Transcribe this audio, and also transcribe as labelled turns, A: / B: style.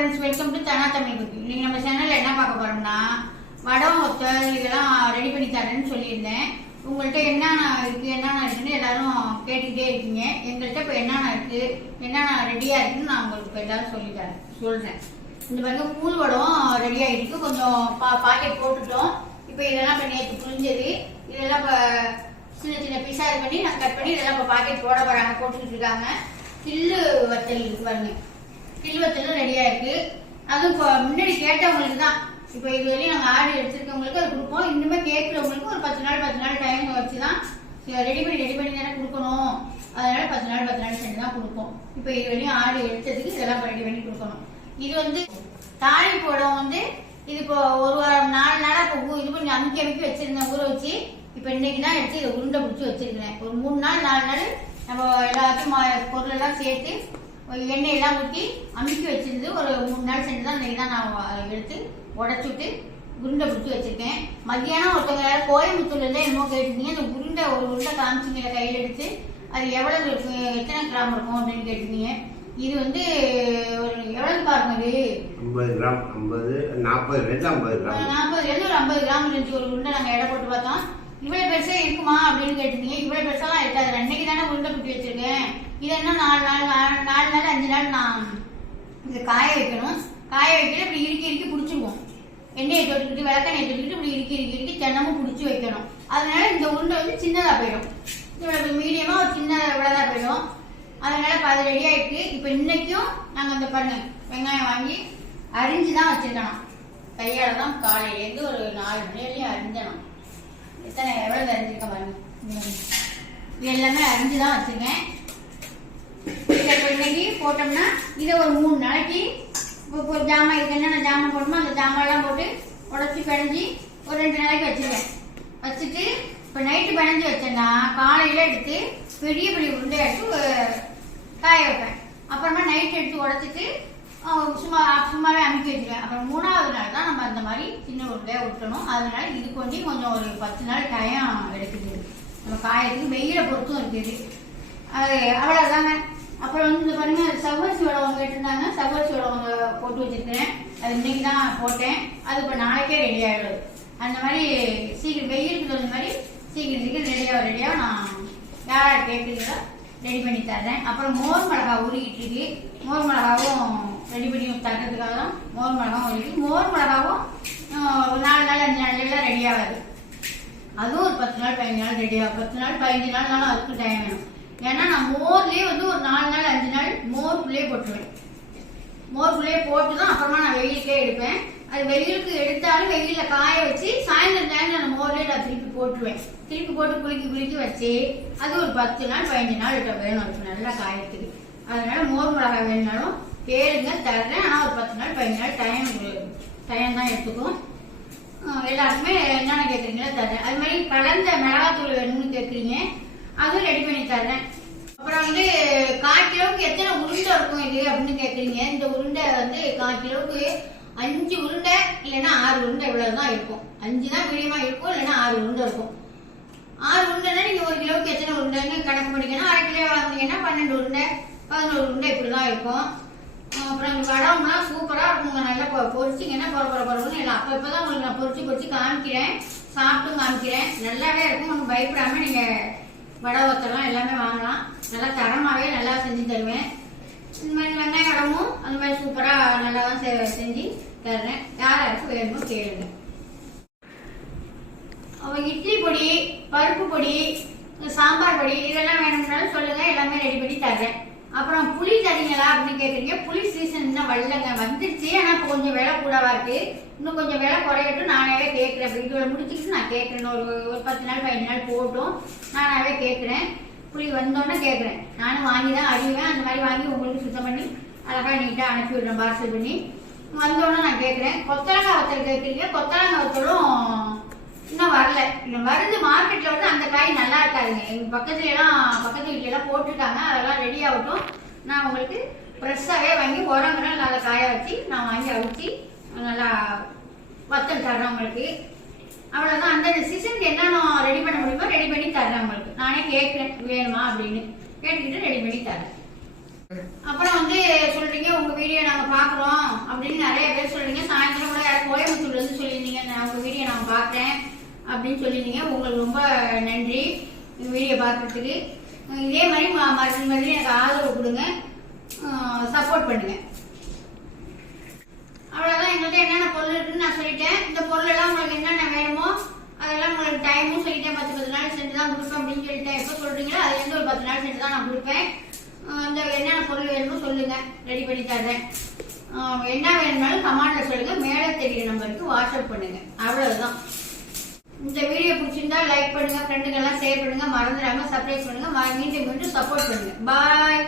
A: Friends welcome to Dhana Tamil cooking இன்னைக்கு நம்ம சேனலில் என்ன பார்க்க போகிறோம்னா வடம் ஒத்த இதெல்லாம் ரெடி பண்ணி தரேன்னு சொல்லியிருந்தேன். உங்கள்கிட்ட என்னென்ன இருக்குது என்னென்ன இருக்குன்னு எல்லாரும் கேட்டுக்கிட்டே இருக்கீங்க. எங்கள்கிட்ட இப்போ என்னென்ன இருக்குது என்னென்ன ரெடியாக இருக்குன்னு நான் உங்களுக்கு இப்போ எல்லாரும் சொல்லி தரேன் சொல்கிறேன் இந்த மாதிரி கூழ் வடம் ரெடி ஆகிருக்கு கொஞ்சம் பா பாக்கெட் போட்டுட்டோம். இப்போ இதெல்லாம் இப்போ நேற்று புரிஞ்சது. இதெல்லாம் இப்போ சின்ன சின்ன பீஸாக இது பண்ணி நான் கட் பண்ணி இதெல்லாம் இப்போ பாக்கெட் போட போகிறாங்க போட்டுக்கிட்டு இருக்காங்க. சில்லு வத்தல் இருக்கு பாருங்க. சில்லு ரெடியா இருக்கு. அதுவும் இப்போ முன்னாடி கேட்டவங்களுக்கு தான். இப்போ இது வரையும் நாங்கள் ஆர்டர் எடுத்திருக்கவங்களுக்கு அது கொடுப்போம். இன்னுமே கேட்குறவங்களுக்கு ஒரு பத்து நாள் பத்து நாள் டைம் வச்சு தான் ரெடி பண்ணி ரெடி பண்ணி தானே கொடுக்கணும். அதனால பத்து நாள் பத்து நாள் சென்று தான் கொடுப்போம். இப்போ இது வரையும் ஆர்டர் எடுத்ததுக்கு இதெல்லாம் ரெடி பண்ணி கொடுக்கணும். இது வந்து தாழை போடம் வந்து இது இப்போ ஒரு வாரம் நாலு நாளாக இப்போ இது பண்ணி அமுக்கி அமுக்கி வச்சிருந்தேன். ஊற வச்சு இப்போ இன்னைக்கு தான் எடுத்து இதை உருண்டை பிடிச்சி வச்சிருக்கிறேன். ஒரு மூணு நாள் நாலு நாள் நம்ம எல்லாத்தையும் மா- பொருள் எல்லாம் சேர்த்து ஒரு எண்ணெய் எல்லாம் ஊற்றி அமுக்கி வச்சிருந்து ஒரு மூணு நாள் சென்று தான் இன்னைக்கு தான் நான் எடுத்து உடச்சி விட்டு உருண்டை பிடிச்சி வச்சிருக்கேன். மத்தியானம் ஒருத்தவங்க யாராவது கோயம்புத்தூர்ல இருந்தா என்னமோ கேட்டிருந்தீங்க. அந்த உருண்டை ஒரு உருண்டை காமிச்சிங்க கையில் எடுத்து. அது எவ்வளவு இருக்கு எத்தனை கிராம் இருக்கும் அப்படின்னு கேட்டிருந்தீங்க. இது வந்து ஒரு எவ்வளவு பாருங்க இது.
B: ஐம்பது கிராம் ஐம்பது நாற்பது ரெண்டு ஐம்பது கிராம்.
A: நாற்பதுல இருந்து ஒரு ஐம்பது கிராம் இருந்துச்சு. ஒரு உருண்டை நாங்க எடை போட்டு பார்த்தோம். இவ்வளவு பெருசா இருக்குமா அப்படின்னு கேட்டிருந்தீங்க. இவ்வளவு பெருசாலாம் இருக்காது அன்னைக்கு தானே உருண்டை குட்டி வச்சிருக்கேன் இது நாலு நாள் நாலு நாலு நாள் அஞ்சு நாள் நான் இதை காய வைக்கணும். காய வைக்கல இப்படி இறுக்கி இறுக்கி பிடிச்சிருவோம் எண்ணெயை தொட்டுக்கிட்டு விளக்கெண்ணெயை தொட்டுக்கிட்டு இப்படி இறுக்கி இறுக்கி இறுக்கி தினமும் பிடிச்சி வைக்கணும். அதனால இந்த உருண்டை வந்து சின்னதா போயிடும். இவ்வளவு மீடியமா ஒரு சின்ன இவ்வளவுதான் போயிடும். அதனால இப்போ அது ரெடி ஆயிட்டு இப்போ இன்னைக்கும் நாங்கள் அந்த பண்ணு வெங்காயம் வாங்கி அரிஞ்சு தான் வச்சிருக்கணும். கையால தான் காலையிலேருந்து ஒரு நாலு மணி வரையும் அரிஞ்சணும். எத்தனை எவ்வளவு அரிஞ்சிருக்க பாருங்க. இது எல்லாமே அரிஞ்சு தான் வச்சிருக்கேன். இதை போட்டோம்னா இதை ஒரு மூணு நாளைக்கு இப்போ ஒரு ஜாமான் இதுக்கு என்னென்ன ஜாமான் போட்டோமோ அந்த ஜாமான்லாம் போட்டு உடச்சி பிணைஞ்சி ஒரு ரெண்டு நாளைக்கு வச்சுருவேன் வச்சுட்டு இப்போ நைட்டு பிணைஞ்சி வச்சேன்னா காலையில் எடுத்து பெரிய பெரிய உருண்டை எடுத்து காய வைப்பேன். அப்புறமா நைட் எடுத்து உடச்சிட்டு சும்மா சும்மாவே அமுக்கி வச்சுருவேன். அப்புறம் மூணாவது நாள் தான் நம்ம அந்த மாதிரி சின்ன உருண்டையாக விட்டணும் அதனால இது கொஞ்சம் கொஞ்சம் ஒரு பத்து நாள் டைம் எடுக்குது. நம்ம காயத்துக்கு வெயில பொறுத்தும் இருக்குது. அது அவ்வளோதாங்க அப்புறம் வந்து இந்த பாருங்க சவ்வரிசி வடவங்க கேட்டிருந்தாங்க சவ்வரிசி வடவங்க போட்டு வச்சிருக்கிறேன். அது இன்னைக்கு தான் போட்டேன். அது இப்போ நாளைக்கே ரெடி ஆகிடுது அந்த மாதிரி சீக்கிரம் வெயிலுக்கு தகுந்த மாதிரி சீக்கிரம் சீக்கிரம் ரெடியாக ரெடியாக நான் யார் கேட்குறீங்களோ ரெடி பண்ணி தர்றேன். அப்புறம் மோர் மிளகா உருகிட்டு இருக்கு மோர் மிளகாவும் ரெடி பண்ணி தர்றதுக்காக தான் மோர் மிளகாவும் உருகிட்டு மோர் மிளகாவும் ஒரு நாலு நாள் அஞ்சு நாள் ரெடி ஆகாது. அதுவும் ஒரு பத்து நாள் பதினஞ்சு நாள் ரெடி ஆகும் பத்து நாள் பதினஞ்சு நாள்னாலும் அதுக்கு டைம் வேணும். ஏன்னா நான் மோர்லயே வந்து ஒரு நாலு நாள் அஞ்சு நாள் மோருக்குள்ளேயே போட்டுருவேன். மோருக்குள்ளேயே போட்டு தான் அப்புறமா நான் வெயிலுக்கே எடுப்பேன். அது வெயிலுக்கு எடுத்தாலும் வெயில்ல காய வச்சு சாயந்தரம் டைம்ல நான் மோர்லயே நான் திருப்பி போட்டுருவேன். திருப்பி போட்டு குளிக்கி குளிக்கி வச்சு அது ஒரு பத்து நாள் பதினஞ்சு நாள் கிட்ட வேணும் அதுக்கு நல்லா காயத்துக்கு அதனால மோர் மிளகாய் வேணுனாலும் பேருங்க தர்றேன். ஆனால் ஒரு பத்து நாள் பதினஞ்சு நாள் டைம் டைம் தான் எடுத்துக்கும். எல்லாருக்குமே என்னென்ன கேட்குறீங்களோ தரேன் அது மாதிரி கலந்த மிளகாத்தூள் வேணும்னு அதுவும் ரெடி பண்ணி தரேன். அப்புறம் வந்து கால் கிலோவுக்கு எத்தனை உருண்டை இருக்கும் இது அப்படின்னு கேட்குறீங்க இந்த உருண்டை வந்து கால் கிலோவுக்கு அஞ்சு உருண்டை இல்லைன்னா ஆறு உருண்டை இவ்வளவு தான் இருக்கும். அஞ்சு தான் மீடியமா இருக்கும் இல்லைன்னா ஆறு உருண்டை இருக்கும். ஆறு உருண்டைனா நீங்க ஒரு கிலோவுக்கு எத்தனை உருண்டைன்னு கணக்கு பண்ணிக்கணும். அரை கிலோ வளர்ந்தீங்கன்னா பன்னெண்டு உருண்டை பதினோரு உருண்டை இப்படி தான் இருக்கும். அப்புறம் இந்த வடம்லாம் இருக்கும். இருக்குங்க நல்லா பொ- பொரிச்சிங்கன்னா பொற பொற பொறன்னு இல்லை அப்போ இப்போ தான் உங்களுக்கு நான் பொரிச்சு பொரிச்சு காமிக்கிறேன். சாப்பிட்டும் காமிக்கிறேன். நல்லாவே இருக்கும். உங்களுக்கு பயப்படாமல் நீங்கள் வடை ஒத்தெல்லாம் எல்லாமே வாங்கலாம். நல்லா தரமாகவே நல்லா செஞ்சு தருவேன். இந்த மாதிரி வெங்காய வடமும் அந்த மாதிரி சூப்பராக நல்லா தான் செ- செஞ்சு தர்றேன். யார் யாருக்கும் வேணுமோ கேளுங்க. அவன் இட்லி பொடி பருப்பு பொடி சாம்பார் பொடி இதெல்லாம் வேணும்னாலும் சொல்லுங்க. எல்லாமே ரெடி பண்ணி தர்றேன். அப்புறம் புளி தரீங்களா அப்படின்னு கேட்குறீங்க புளி சீசன் இன்னும் வரலங்க. வந்துருச்சு. ஆனால் கொஞ்சம் விலை கூடவா இருக்கு? இன்னும் கொஞ்சம் விலை குறையட்டும். நானாவே கேட்குறேன் வீடியோல முடிச்சுட்டு நான் கேட்குறேன் ஒரு ஒரு பத்து நாள் பதினஞ்சு நாள் போட்டும் நானாவே கேட்குறேன் புளி வந்தோன்னே கேட்குறேன் நானும் வாங்கி தான் அறிவேன். அந்த மாதிரி வாங்கி உங்களுக்கு சுத்தம் பண்ணி அழகாக நீட்டாக அனுப்பி விடுறேன் பார்சல் பண்ணி. வந்தோடனே நான் கேட்குறேன் கொத்தரங்காய் வத்தல் கேட்குறீங்க கொத்தரங்காய் வத்தலும் இன்னும் வரல. இன்னும் வருது மார்க்கெட்ல வந்து அந்த காய் நல்லா இருக்காதுங்க. எங்க பக்கத்துல எல்லாம் பக்கத்து வீட்டுல எல்லாம் போட்டுருக்காங்க. அதெல்லாம் ரெடி ஆகட்டும். நான் உங்களுக்கு ஃப்ரெஷ்ஷாகவே வாங்கி உரங்கிற நல்லா காய வச்சு நான் வாங்கி அவிச்சு நல்லா வத்தல் தர்றேன் உங்களுக்கு. அவ்வளோதான் அந்தந்த சீசனுக்கு என்னென்ன ரெடி பண்ண முடியுமோ ரெடி பண்ணி தர்றேன் உங்களுக்கு. நானே கேட்குறேன் வேணுமா அப்படின்னு. கேட்டுக்கிட்டு ரெடி பண்ணி தரேன் அப்புறம் வந்து சொல்றீங்க உங்க வீடியோ நாங்க பாக்குறோம் அப்படின்னு நிறைய பேர் சொல்றீங்க. சாயந்தரம் கூட யாரும் கோயம்புத்தூர்ல இருந்து சொல்லியிருந்தீங்க நான் உங்க வீடியோ நான் பார்க்குறேன். அப்படின்னு சொல்லியிருந்தீங்க. உங்களுக்கு ரொம்ப நன்றி இந்த வீடியோ பார்க்கறதுக்கு. இதே மாதிரி ம- மறுபடியும் மறுபடியும் எனக்கு ஆதரவு கொடுங்க. சப்போர்ட் பண்ணுங்க. அவ்வளோதான் எங்கள்கிட்ட என்னென்ன பொருள் இருக்குன்னு நான் சொல்லிட்டேன். இந்த பொருளெல்லாம் உங்களுக்கு என்னென்ன வேணுமோ அதெல்லாம் உங்களுக்கு டைமும் சொல்லிட்டேன். பத்து பத்து நாள் செஞ்சு தான் கொடுப்பேன் அப்படின்னு சொல்லிட்டேன். எப்போ சொல்கிறீங்களோ அதுலேருந்து ஒரு பத்து நாள் செஞ்சு தான் நான் கொடுப்பேன். இந்த என்னென்ன பொருள் வேணுமோ சொல்லுங்கள் ரெடி பண்ணி தர்றேன். என்ன வேணும்னாலும் கமாண்டில் சொல்லுங்கள் மேலே தெரிகிற நம்பருக்கு வாட்ஸ்அப் பண்ணுங்கள் அவ்வளோதான் இந்த வீடியோ பிடிச்சிருந்தா லைக் பண்ணுங்க ஃப்ரெண்டுங்க எல்லாம் ஷேர் பண்ணுங்க. மறந்துடாம சப்ஸ்கிரைப் பண்ணுங்க. மீண்டும் மீண்டும் சப்போர்ட் பண்ணுங்க. பாய்